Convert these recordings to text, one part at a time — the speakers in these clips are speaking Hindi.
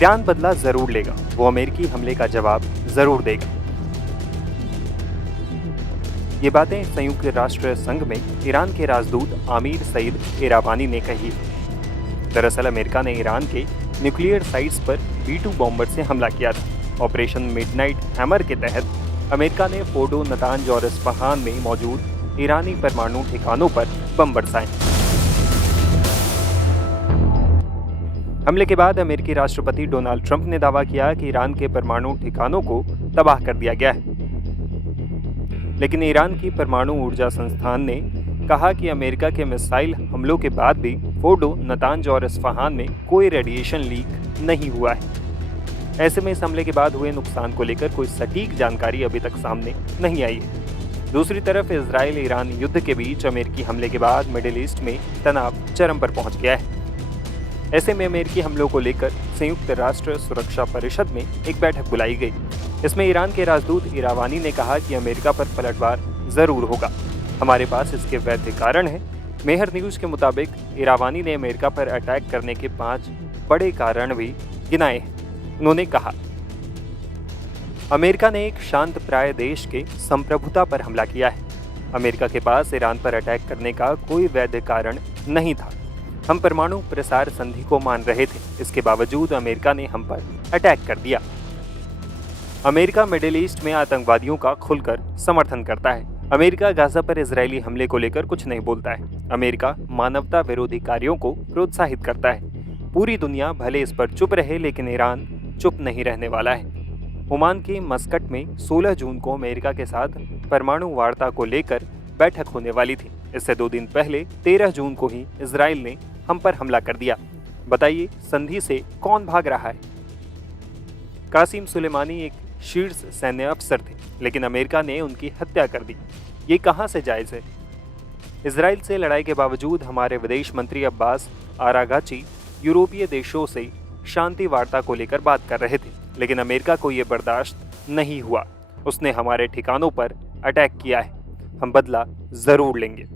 ईरान बदला जरूर लेगा, वो अमेरिकी हमले का जवाब जरूर देगा। ये बातें संयुक्त राष्ट्र संघ में ईरान के राजदूत आमिर सईद इरावानी ने कही। दरअसल अमेरिका ने ईरान के न्यूक्लियर साइट्स पर B-2 बॉम्बर से हमला किया था। ऑपरेशन मिडनाइट हैमर के तहत अमेरिका ने फोर्डो, नतांज और इस्फहान में मौजूद ईरानी परमाणु ठिकानों पर बम बरसाए। हमले के बाद अमेरिकी राष्ट्रपति डोनाल्ड ट्रंप ने दावा किया कि ईरान के परमाणु ठिकानों को तबाह कर दिया गया है। लेकिन ईरान की परमाणु ऊर्जा संस्थान ने कहा कि अमेरिका के मिसाइल हमलों के बाद भी फोर्डो, नतांज और इस्फहान में कोई रेडिएशन लीक नहीं हुआ है। ऐसे में इस हमले के बाद हुए नुकसान को लेकर कोई सटीक जानकारी अभी तक सामने नहीं आई है। दूसरी तरफ इजराइल ईरान युद्ध के बीच अमेरिकी हमले के बाद मिडिल ईस्ट में तनाव चरम पर पहुंच गया है। ऐसे में अमेरिकी हमलों को लेकर संयुक्त राष्ट्र सुरक्षा परिषद में एक बैठक बुलाई गई। इसमें ईरान के राजदूत इरावानी ने कहा कि अमेरिका पर पलटवार जरूर होगा, हमारे पास इसके वैध कारण हैं। मेहर न्यूज के मुताबिक इरावानी ने अमेरिका पर अटैक करने के 5 बड़े कारण भी गिनाए हैं। उन्होंने कहा, अमेरिका ने एक शांत प्राय देश के संप्रभुता पर हमला किया है। अमेरिका के पास ईरान पर अटैक करने का कोई वैध कारण नहीं था। हम परमाणु प्रसार संधि को मान रहे थे, इसके बावजूद अमेरिका ने हम पर अटैक कर दिया। अमेरिका मिडिल ईस्ट में आतंकवादियों का खुलकर समर्थन करता है। अमेरिका गाजा पर इजरायली हमले को लेकर कुछ नहीं बोलता है। अमेरिका मानवता विरोधी कार्यों को प्रोत्साहित करता है। पूरी दुनिया भले इस पर चुप रहे, लेकिन ईरान चुप नहीं रहने वाला है। ओमान के मस्कट में 16 जून को अमेरिका के साथ परमाणु वार्ता को लेकर बैठक होने वाली थी। इससे 2 दिन पहले 13 जून को ही इजराइल ने हम पर हमला कर दिया। बताइए, संधि से कौन भाग रहा है? कासिम सुलेमानी एक शीर्ष सैन्य अफसर थे, लेकिन अमेरिका ने उनकी हत्या कर दी। ये कहां से जायज है? इजराइल से लड़ाई के बावजूद हमारे विदेश मंत्री अब्बास आरागाची यूरोपीय देशों से शांति वार्ता को लेकर बात कर रहे थे, लेकिन अमेरिका को ये बर्दाश्त नहीं हुआ। उसने हमारे ठिकानों पर अटैक किया है, हम बदला जरूर लेंगे।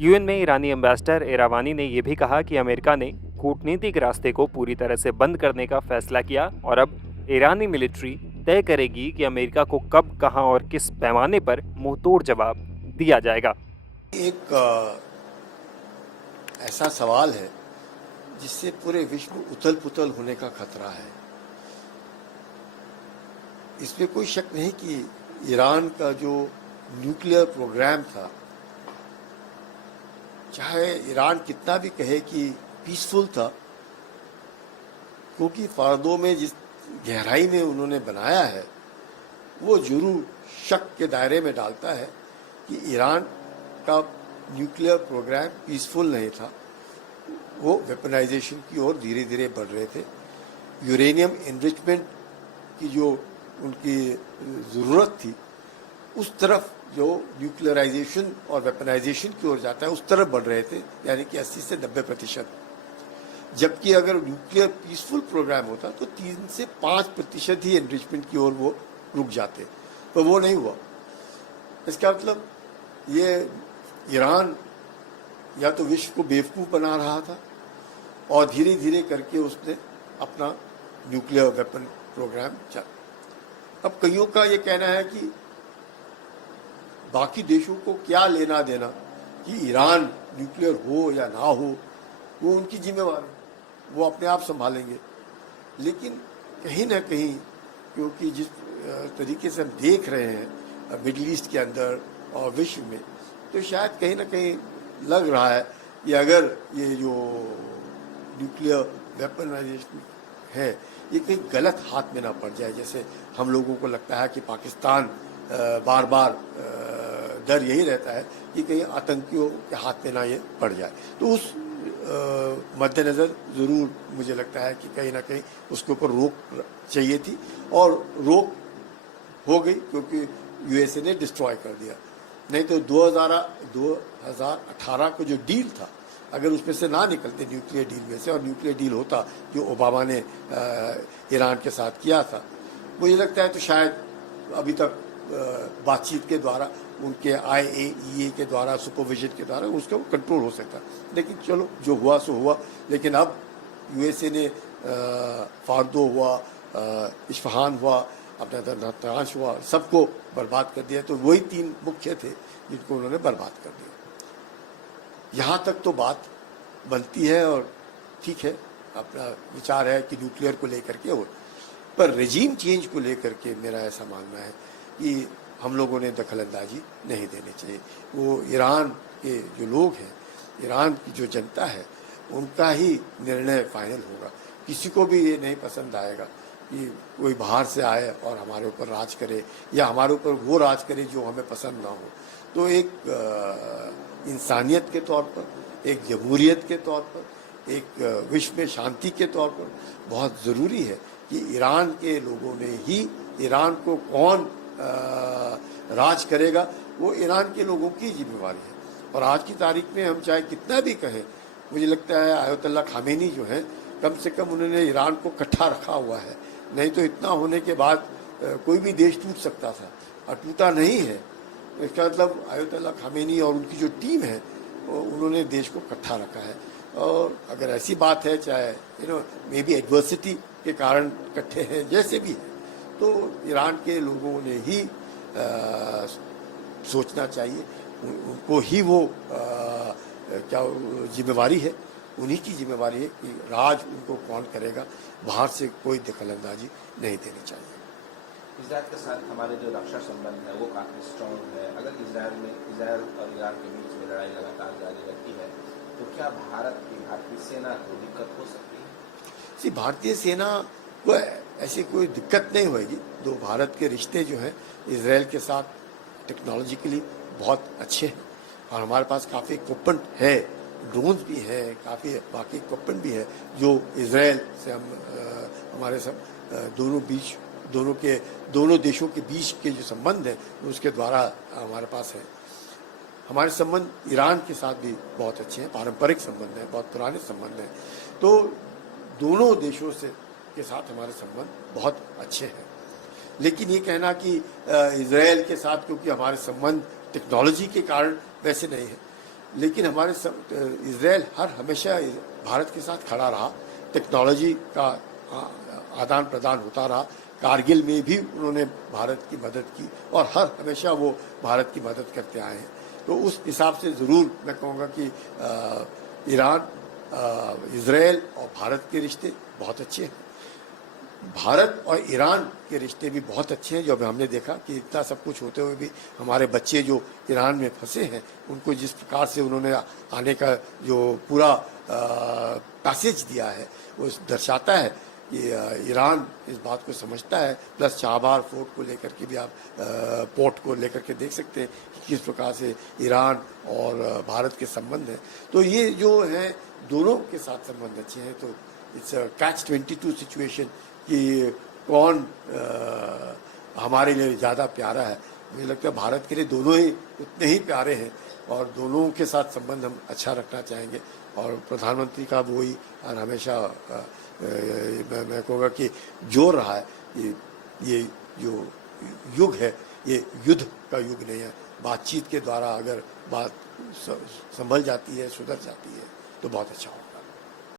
यूएन में ईरानी एम्बेसडर इरावानी ने यह भी कहा कि अमेरिका ने कूटनीतिक रास्ते को पूरी तरह से बंद करने का फैसला किया और अब ईरानी मिलिट्री तय करेगी कि अमेरिका को कब, कहां और किस पैमाने पर मुंहतोड़ जवाब दिया जाएगा। एक ऐसा सवाल है जिससे पूरे विश्व में उथल पुथल होने का खतरा है। इसमें कोई शक नहीं कि ईरान का जो न्यूक्लियर प्रोग्राम था, चाहे ईरान कितना भी कहे कि पीसफुल था, क्योंकि फारदों में जिस गहराई में उन्होंने बनाया है वो जरूर शक के दायरे में डालता है कि ईरान का न्यूक्लियर प्रोग्राम पीसफुल नहीं था। वो वेपनाइजेशन की ओर धीरे धीरे बढ़ रहे थे। यूरेनियम एनरिचमेंट की जो उनकी ज़रूरत थी, उस तरफ जो न्यूक्लियराइजेशन और वेपनाइजेशन की ओर जाता है, उस तरफ बढ़ रहे थे, यानी कि 80 से 90%। जबकि अगर न्यूक्लियर पीसफुल प्रोग्राम होता तो 3 से 5% ही एनरिचमेंट की ओर वो रुक जाते, पर वो नहीं हुआ। इसका मतलब ये ईरान या तो विश्व को बेवकूफ़ बना रहा था और धीरे धीरे करके उसने अपना न्यूक्लियर वेपन प्रोग्राम चला। अब कईयों का ये कहना है कि बाकी देशों को क्या लेना देना कि ईरान न्यूक्लियर हो या ना हो, वो उनकी जिम्मेवारी है, वो अपने आप संभालेंगे। लेकिन कहीं ना कहीं, क्योंकि जिस तरीके से हम देख रहे हैं मिडिल ईस्ट के अंदर और विश्व में, तो शायद कहीं ना कहीं लग रहा है कि अगर ये जो न्यूक्लियर वेपनाइजेशन है ये कहीं गलत हाथ में ना पड़ जाए। जैसे हम लोगों को लगता है कि पाकिस्तान बार बार डर यही रहता है कि कहीं आतंकियों के हाथ में ना ये पड़ जाए, तो उस मद्देनज़र ज़रूर मुझे लगता है कि कहीं ना कहीं उसके ऊपर रोक चाहिए थी, और रोक हो गई क्योंकि यूएसए ने डिस्ट्रॉय कर दिया। नहीं तो 2018 को जो डील था, अगर उसमें से ना निकलते न्यूक्लियर डील में से, और न्यूक्लियर डील होता जो ओबामा ने ईरान के साथ किया था, मुझे लगता है तो शायद अभी तक बातचीत के द्वारा, उनके IAEA के द्वारा, सुपरविजन के द्वारा उसका कंट्रोल हो सकता। लेकिन चलो, जो हुआ सो हुआ। लेकिन अब यूएसए ने फार्दो हुआ, इस्फहान हुआ, अपना नातांश हुआ, सबको बर्बाद कर दिया। तो वही 3 मुख्य थे जिनको उन्होंने बर्बाद कर दिया। यहाँ तक तो बात बनती है और ठीक है, अपना विचार है कि न्यूक्लियर को लेकर के हो, पर रेजीम चेंज को लेकर के मेरा ऐसा मानना है कि हम लोगों ने दखलंदाजी नहीं देनी चाहिए। वो ईरान के जो लोग हैं, ईरान की जो जनता है, उनका ही निर्णय फाइनल होगा। किसी को भी ये नहीं पसंद आएगा कि कोई बाहर से आए और हमारे ऊपर राज करे या हमारे ऊपर वो राज करे जो हमें पसंद ना हो। तो एक इंसानियत के तौर पर, एक जमहूरियत के तौर पर, एक विश्व में शांति के तौर पर बहुत ज़रूरी है कि ईरान के लोगों ने ही, ईरान को कौन राज करेगा वो ईरान के लोगों की जिम्मेवारी है। और आज की तारीख में हम चाहे कितना भी कहें, मुझे लगता है आयतुल्लाह खामेनी जो है, कम से कम उन्होंने ईरान को इकट्ठा रखा हुआ है। नहीं तो इतना होने के बाद कोई भी देश टूट सकता था और टूटा नहीं है। इसका मतलब आयतुल्लाह खामेनी और उनकी जो टीम है, उन्होंने देश को इकट्ठा रखा है। और अगर ऐसी बात है, चाहे मे बी एडवर्सिटी के कारण इकट्ठे हैं, जैसे भी है, तो ईरान के लोगों ने ही सोचना चाहिए, उनको ही वो क्या जिम्मेवारी है, उन्हीं की जिम्मेवारी है कि राज उनको कौन करेगा। बाहर से कोई दखलंदाजी नहीं देनी चाहिए। इजराइल के साथ हमारे जो रक्षा संबंध है वो काफ़ी स्ट्रॉन्ग है। अगर इजराइल और ईरान के बीच में लड़ाई लगातार जारी रहती है तो क्या भारतीय सेना को दिक्कत हो सकती है? भारतीय सेना को ऐसी कोई दिक्कत नहीं होगी। दो भारत के रिश्ते जो हैं इजराइल के साथ टेक्नोलॉजिकली बहुत अच्छे हैं और हमारे पास काफ़ी इक्विपमेंट है, ड्रोन्स भी है, काफ़ी बाकी इक्विपमेंट भी है जो इजराइल से हमारे सब दोनों देशों के बीच के जो संबंध है उसके द्वारा हमारे पास है। हमारे संबंध ईरान के साथ भी बहुत अच्छे हैं, पारंपरिक संबंध हैं, बहुत पुराने संबंध हैं। तो दोनों देशों से के साथ हमारे संबंध बहुत अच्छे हैं। लेकिन ये कहना कि इजराइल के साथ क्योंकि हमारे संबंध टेक्नोलॉजी के कारण वैसे नहीं है, लेकिन हमारे इजराइल हमेशा भारत के साथ खड़ा रहा, टेक्नोलॉजी का आदान प्रदान होता रहा। कारगिल में भी उन्होंने भारत की मदद की और हमेशा वो भारत की मदद करते आए हैं। तो उस हिसाब से ज़रूर मैं कहूँगा कि ईरान, इजराइल और भारत के रिश्ते बहुत अच्छे हैं। भारत और ईरान के रिश्ते भी बहुत अच्छे हैं। जो हमने देखा कि इतना सब कुछ होते हुए भी हमारे बच्चे जो ईरान में फंसे हैं, उनको जिस प्रकार से उन्होंने आने का जो पूरा पैसेज दिया है, वो दर्शाता है कि ईरान इस बात को समझता है। प्लस चाबहार फोर्ट को लेकर के भी आप पोर्ट को लेकर के देख सकते हैं कि किस प्रकार से ईरान और भारत के संबंध हैं। तो ये जो है दोनों के साथ संबंध अच्छे हैं। तो इट्स catch-22 सिचुएशन कि कौन हमारे लिए ज़्यादा प्यारा है। मुझे लगता है भारत के लिए दोनों ही उतने ही प्यारे हैं और दोनों के साथ संबंध हम अच्छा रखना चाहेंगे। और प्रधानमंत्री का वही और हमेशा मैं कहूँगा कि जोर रहा है कि ये जो युग है ये युद्ध का युग नहीं है। बातचीत के द्वारा अगर बात संभल जाती है, सुधर जाती है तो बहुत अच्छा होगा।